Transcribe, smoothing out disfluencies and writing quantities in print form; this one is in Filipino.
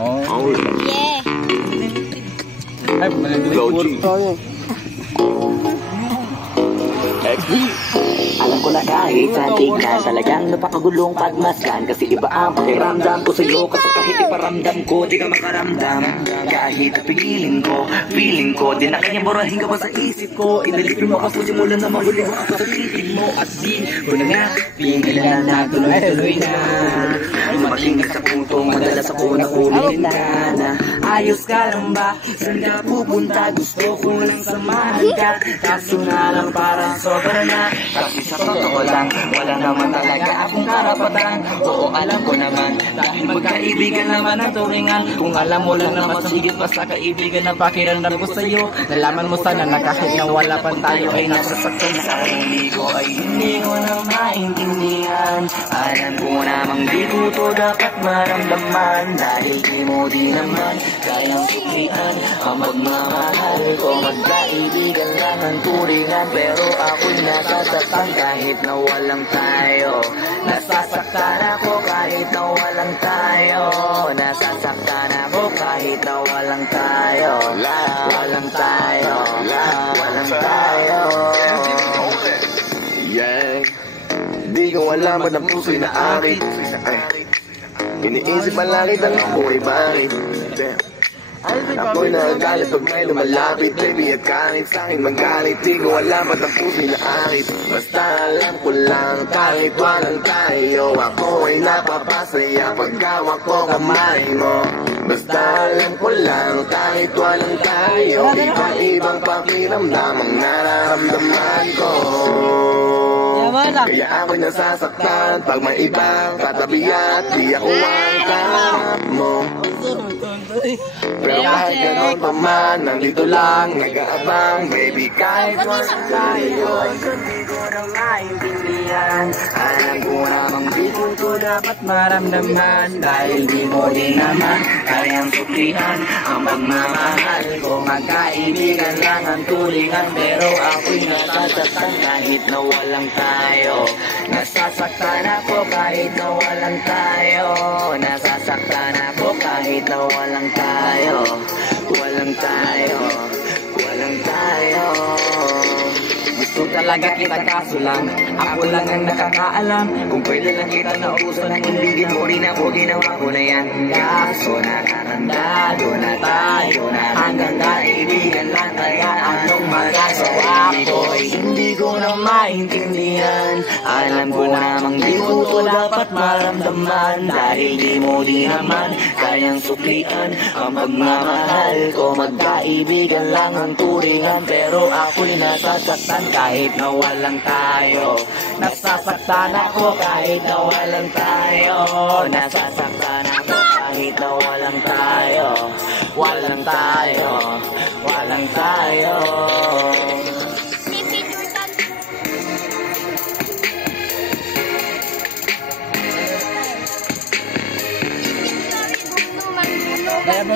Oh. Yeah. Ay, malamig tayo. Alam ko na kahit santig na talagang napakagulong pagmasdan. Kasi iba ang pakiramdam ko sa'yo. Kasi kahit iparamdam ko, di ka makaramdam. Kahit feeling ko di na kanyang burahin ka pa sa isip ko. Inalipin mo ako simulan na mahuli mo ako sa titig mo. At di ko na nga pingilan na tuloy-tuloy na. Dumating ka sa puntong madalas ako na ulitin na ayos ka lang ba? Saan ka pupunta? Gusto ko lang samahan ka. Kaso na lang parang sobra na. Kasi sa totoo lang, wala naman talaga akong karapatan. Oo, alam ko naman, dahil magkaibigan naman ang turingan. Kung alam mo lang naman sigit pa sa kaibigan na pakiramdam ko sa'yo. Nalaman mo sana na kahit na wala pa tayo ay nasasaktan sa sarili ko. Ay hindi ko na maintindihan. Alam ko namang di ko to dapat maramdaman. Dahil di mo di naman kayang suklian ang magmamahal ko. Magkaibigan lang ang turingan, pero ako'y nasasaktan kahit na walang tayo. Nasasaktan ako kahit na walang tayo. Nasasaktan ako kahit na walang tayo. Walang tayo. Walang tayo. Yeah. Di ko alam ba't ang puso'y naarit. Iniisip malaki ang buhay bakit. Ako'y nagagalit pag may lumalapit. Baby at kahit sa'kin magalit, di ko alam ba't ang puso'y naarit. Basta alam ko lang kahit walang tayo, ako ay napapasaya pag hawak ko kamay mo. Basta alam ko lang kahit walang tayo, ibang pakiramdam ang nararamdaman ko. Kaya ako'y nasasaktan pag may ibang katabi at di ako ang kaharap mo. Pero kahit gano'n pa man, nandito lang, nag-aabang. Baby, kahit walang tayo, hindi ko na maintindihan. Alam ko namang di ko to dapat maramdaman. Dahil di mo din naman kayang suklihan ang pagmamahal ko. Magkaibigan lang ang tulingan, pero ako'y nasasaktan kahit na walang tayo. Nasasaktan ako kahit na walang tayo. Nasasaktan ako kahit na walang tayo. Walang tayo. Walang tayo. Gusto talaga kita kaso lang ako lang ang nakakaalam kung pwede lang kita nauso ng hindi mo rin ako ginawa ko na yan. Kaso nakakandado na tayo na hanggang kaibigan lang kaya anong magagawa ko ay hindi ko na maintindihan. Alam ko namang di ko to dapat maramdaman. Dahil di mo di naman kayang suklian ang pagmamahal ko. Magkaibigan lang ang turingan, pero ako'y nasasaktan kahit na walang tayo. Nasasaktan ako kahit na walang tayo. Nasasaktan ako kahit na walang tayo. Walang tayo. Walang tayo. Kaya